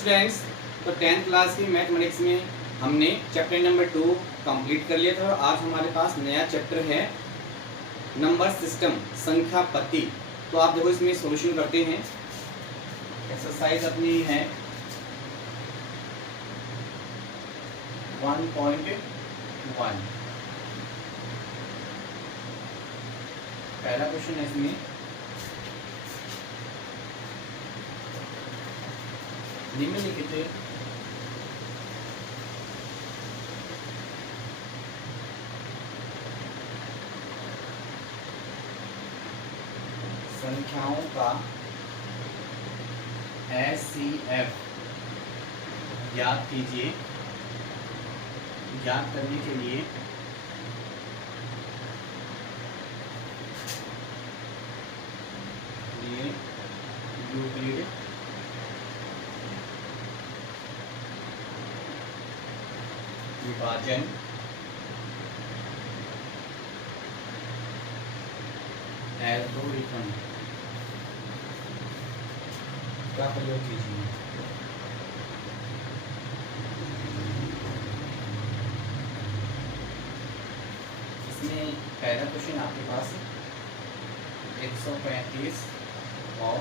Students, तो 10th class की mathematics में हमने चैप्टर नंबर 2 कंप्लीट कर लिया था और आज हमारे पास नया चैप्टर है नंबर सिस्टम, संख्या पद्धति। तो आप देखो इसमें सॉल्यूशन करते हैं। एक्सरसाइज अपनी है 1.1। पहला क्वेश्चन है इसमें निम्नलिखित संख्याओं का HCF ज्ञात कीजिए। ज्ञात करने के लिए यूक्लिड विभाजन एल्गोरिथम का प्रयोग कीजिए। इसमें पहला क्वेश्चन आपके पास 135 और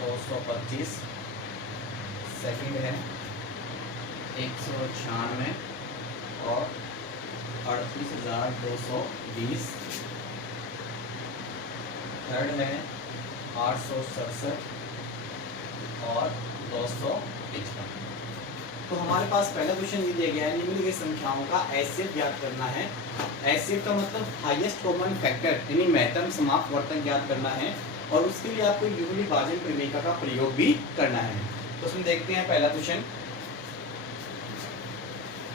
225, सेकंड है 196 और 38,220, थर्ड है 867 और 255। तो हमारे पास पहला क्वेश्चन ये दिया गया है, निम्नलिखित संख्याओं का HCF ज्ञात करना है। HCF का मतलब हाईएस्ट कॉमन फैक्टर यानी महत्तम समाप्त वर्तक ज्ञात करना है और उसके लिए आपको यूक्लिड विभाजन प्रमेय का प्रयोग भी करना है। तो उसमें देखते हैं पहला क्वेश्चन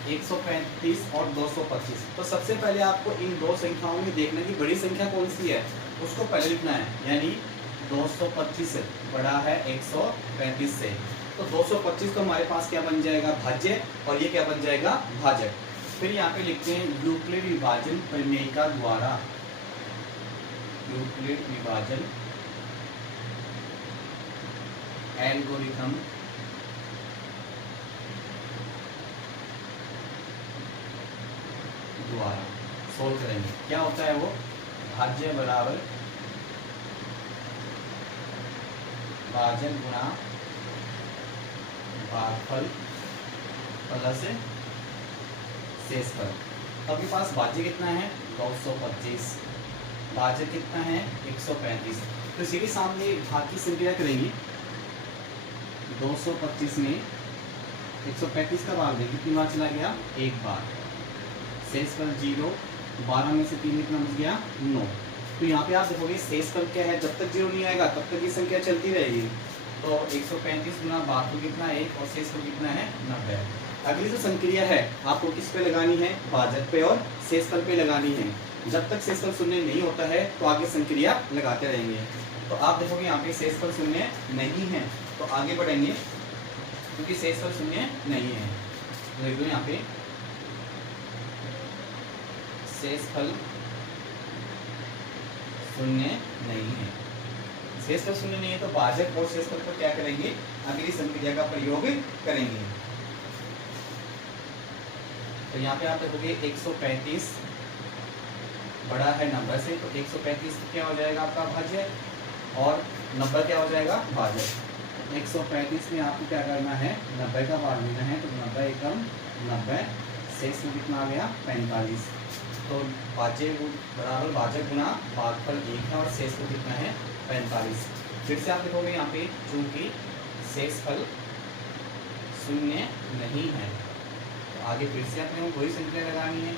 135 और 225। तो सबसे पहले आपको इन दो संख्याओं में देखना कि बड़ी संख्या कौन सी है उसको पहले लिखना है, यानी 225 बड़ा है 135 से। तो 225 तो हमारे पास क्या बन जाएगा, भाज्य, और ये क्या बन जाएगा, भाजक। फिर यहाँ पे लिखते हैं यूक्लिड विभाजन प्रमेय द्वारा, यूक्लिड विभाजन एल्गोरिथम द्वारा सोल्व करेंगे। क्या होता है वो, भाज्य बराबर भाजक गुणा भागफल प्लस शेषफल। तो आपके पास भाज्य कितना है 225, भाजक कितना है 135। तो इसी के सामने भाग की संख्या करेंगे। 225 में 135 का भाग दें, कितनी बार चला गया, एक बार। शेषफल 0, 12 में से 3 कितना बच गया, 9। तो यहाँ पे आप देखोगे शेषफल क्या है, जब तक 0 नहीं आएगा तब तक ये संख्या चलती रहेगी। तो 135 गुना भागफल कितना है 1 और शेषफल कितना है 90। अगली जो संक्रिया है आपको किस पे लगानी है, भाजक पे और शेषफल पे लगानी है। जब तक शेषफल शून्य नहीं होता है तो आगे संक्रिया लगाते रहेंगे। तो आप देखोगे यहाँ पे शेषफल शून्य नहीं है तो आगे बढ़ेंगे, क्योंकि शेषफल शून्य नहीं है। देख लो यहाँ पे शेषफल शून्य नहीं है, शेषफल शून्य नहीं है तो भाजक और शेषफल पर क्या करेंगे, अगली संक्रिया का प्रयोग करेंगे। तो यहाँ पे आप देखोगे 135 बड़ा है 90 से, तो 135 क्या हो जाएगा आपका भाज्य और 90 क्या हो जाएगा भाजक। 135 में आपको क्या करना है, 90 का भाग लेना है। तो 90 एकम 90, शेष में कितना आ गया 45। तो भाज्य बराबर भाजक गुणा भागफल 1 है और शेषफल कितना है 45। फिर से आप देखोगे यहाँ पे चूंकि शेषफल शून्य नहीं है तो आगे फिर से अपने वही संख्या लगानी है।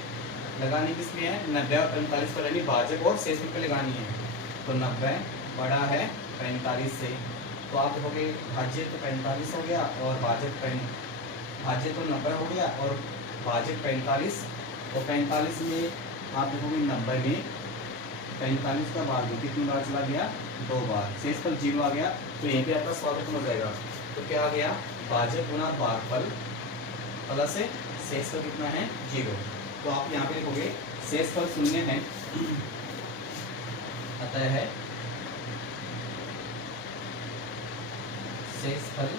लगानी किस लिए है, 90 और 45 पर, यानी भाजक और शेषफल पे लगानी है। तो 90 बड़ा है 45 से, तो आप देखोगे भाज्य तो 45 हो गया और भाज्य तो 90 हो गया और भाजक 45। तो 45 में आप देखोगे 90 में 45 का भाग कितनी बार चला गया, 2 बार। शेषफल 0 आ गया, तो यहीं पे आपका स्वागत हो जाएगा। तो क्या आ गया, भाजक गुणा भागफल प्लस शेषफल कितना है 0। तो आप यहाँ पे देखोगे शेषफल शून्य है, अतः है शेषफल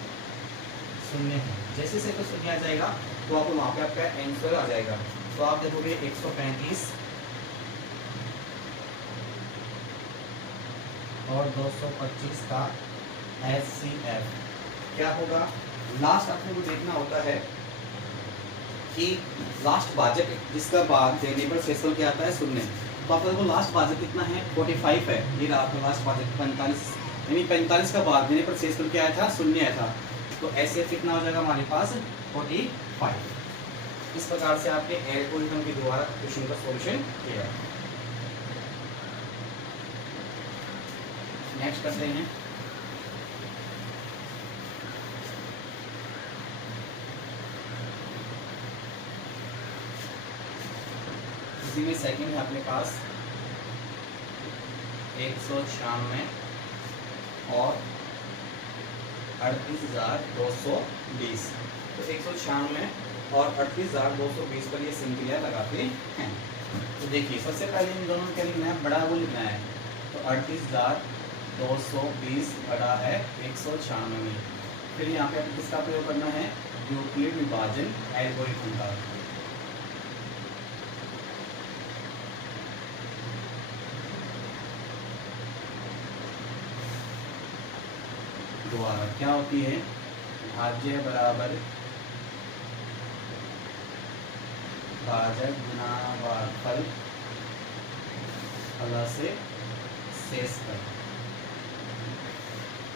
शून्य है। जैसे से तो शून्य आ जाएगा तो आपको वहाँ पे आपका आंसर आ जाएगा। तो आप देखोगे 135 और 225 का HCF क्या होगा। लास्ट आपको को देखना होता है कि लास्ट भाजक जिसका बाद देने पर शेषफल क्या आता है शून्य। तो आपका देखो लास्ट भाजक कितना है 45 है। ये रहा आपका लास्ट भाजक 45, यानी 45 का बाद देने पर शेषफल क्या आया था शून्य आया था। तो HCF कितना हो जाएगा हमारे पास 45। इस प्रकार से आपके एल्गोरिथम के द्वारा क्वेश्चन का सॉल्यूशन किया। नेक्स्ट करते हैं इसी में सेकंड है अपने पास 196 और 38,220। तो 196 और 38,220 पर ये संक्रिया लगाते हैं। तो देखिए सबसे पहले इन दोनों के लिखना है, बड़ा वो लिखना है। तो 38,220 बड़ा है 196 में। फिर यहाँ पे किसका प्रयोग करना है, यूक्लिड विभाजन एल्गोरिथम का। द्वारा क्या होती है, भाज्य बराबर भाजक गुना भागफल से शेषफल।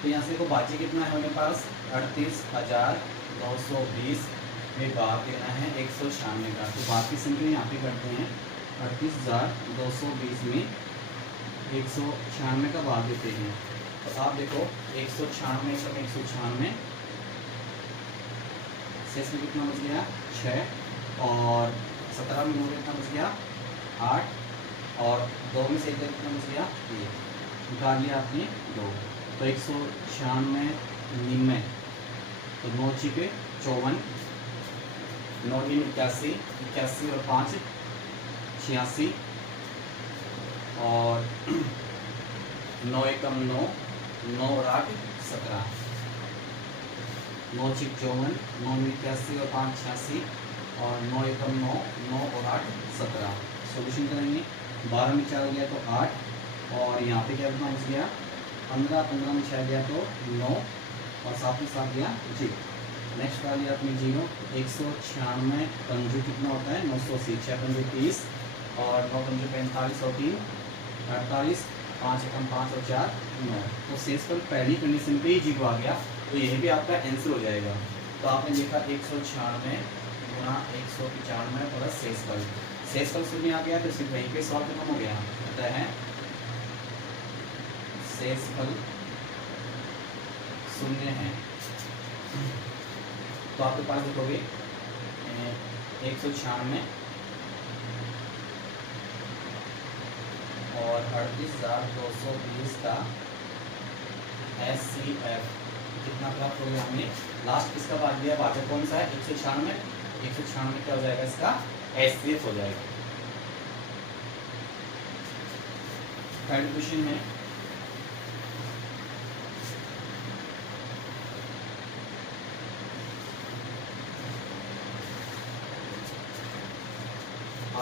तो यहाँ से को भाज्य कितना है हमारे पास 38,220 में भाग देना है 196 का। तो भाग की संख्या यहाँ पे करते हैं 38,220 में 196 का भाग देते हैं। तो आप देखो 196 सब 196 शेष में कितना बच गया 6 और 17 में 9 कितना बच गया 8 और 2 में से 1 कितना बच गया 1, निकाल लिया आपने 2। तो 196 90 तो 9 छिपे 54, 9 तीन 81, 81 और 5 86 और 9 एकम 9, 9 और 8 17, 9 छिप 54, 9 में 81 और 5 86 और 9 एकम 9, 9 और 8 17। सॉल्यूशन करेंगे 12 में 4 गया तो 8 और यहाँ पे क्या बच गया 15, 15 में 6 गया तो 9 और 7 में 7 गया 0। नेक्स्ट कर लिया अपने 0। 196 पंजू कितना होता है 980, 6 पंजू 30 और 9 पंजू 45 और 3 48, 5 एकम 5 और 4 9। तो शेषफल पहली कंडीशन पे ही 0 आ गया तो यह भी आपका आंसर हो जाएगा। तो आपने लिखा 196 गुना 195 प्लस शेषफल। शेषफल शून्य आ गया तो सिर्फ वहीं पे सॉल्व खत्म हो गया। होता है शेषफल शून्य है। तो आपके पास देखोगे 196 और 38,220 का HCF कितना प्राप्त हो गया हमने। लास्ट किसका भाग दिया, भाजक कौन सा है 196। 196 क्या हो जाएगा इसका HCF हो जाएगा। थर्ड क्वेश्चन में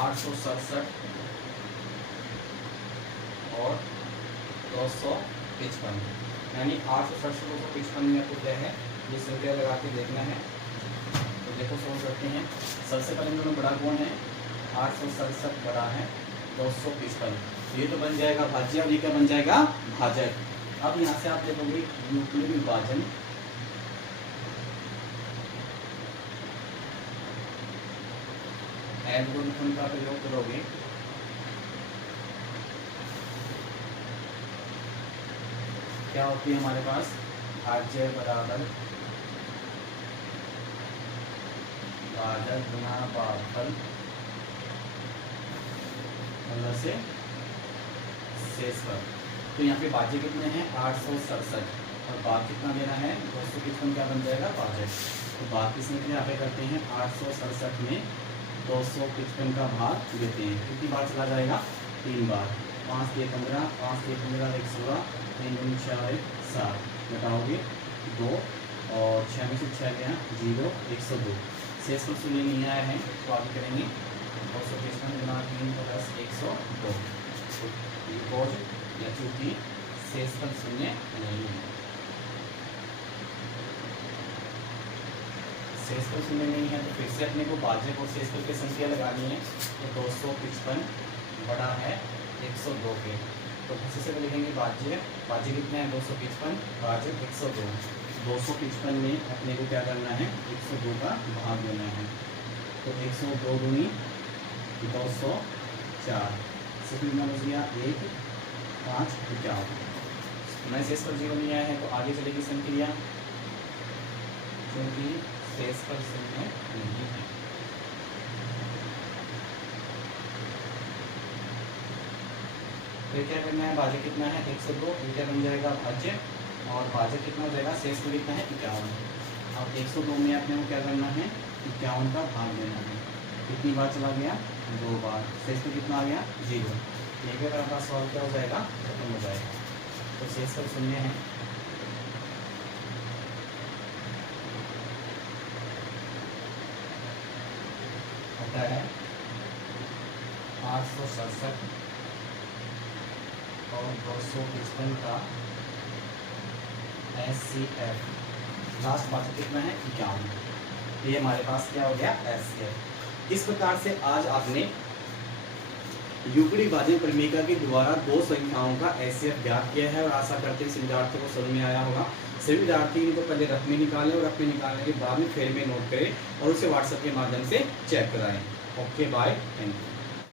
867 और 255, यानी 867 255 में आपको क्या है ये संख्या लगा के देखना है। तो देखो सोल्व करते हैं। सबसे पहले दोनों बड़ा कौन है 867 बड़ा है 255, ये तो बन जाएगा भाज्य और ये क्या बन जाएगा भाजक। अब यहाँ से आप देखोगे यूक्लिड विभाजन एल्गोरिथम का प्रयोग करोगे क्या होती है हमारे पास भाज्य बराबर भाजक गुना भागफल से शेषफल। तो यहाँ पे भाज्य कितने हैं 867 और भाग कितना देना है 255, क्या बन जाएगा भाजक। तो भाग की संख्या यहाँ पे करते हैं 867 में 255 का भाग देते हैं। कितनी बार चला जाएगा 3 बार। 5 के 15, 5 के 15 1 16, 3 4 1 7 घटाओगे 2 और 6 में से 6 गया 0, 102। शेष पर शून्य नहीं आया है तो आगे करेंगे 255 गुना 3 प्लस 102। बिकॉज या चूंकि शेष पर शून्य नहीं है, शेष पर शून्य नहीं है तो फिर से अपने को भाज्य और शेष पर की संख्या लगानी है। तो 255 बड़ा है 102 के, तो फिर से लिखेंगे भाज्य कितना है 255 भाज्य 102। 255 में अपने को क्या करना है 102 का भाग देना है। तो 102 दूनी 204, कितना बच गया 1, 5, 55। मैं शेष पर 0 नहीं आया है तो आगे चलेगी संक्रिया, क्योंकि शेष पर शून्य नहीं है। फिर क्या करना है, भाज्य कितना है 102, क्या बन जाएगा भाज्य, और भाज्य कितना हो जाएगा शेष में कितना है 51। अब 102 में अपने को क्या करना है 51 का भाग देना है। कितनी बार चला गया 2 बार, शेष में कितना आ गया 0। ये अगर आपका सवाल क्या हो जाएगा खत्म हो जाएगा। तो शेष पर शून्य है, होता है 867 और 255 का SCF। लास्ट बात कितना है 51। ये हमारे पास क्या हो गया SCF। इस प्रकार से आज आपने यूक्लिडी भाजन प्रमेय के द्वारा 2 संख्याओं का SCF ज्ञात किया है और आशा करते हैं विद्यार्थियों को समझ में आया होगा। सभी विद्यार्थी तो पहले रफ में निकालें और रफ में निकालने के बाद में फेर में नोट करें और उसे व्हाट्सएप के माध्यम से चेक कराएं। Okay bye, thank you.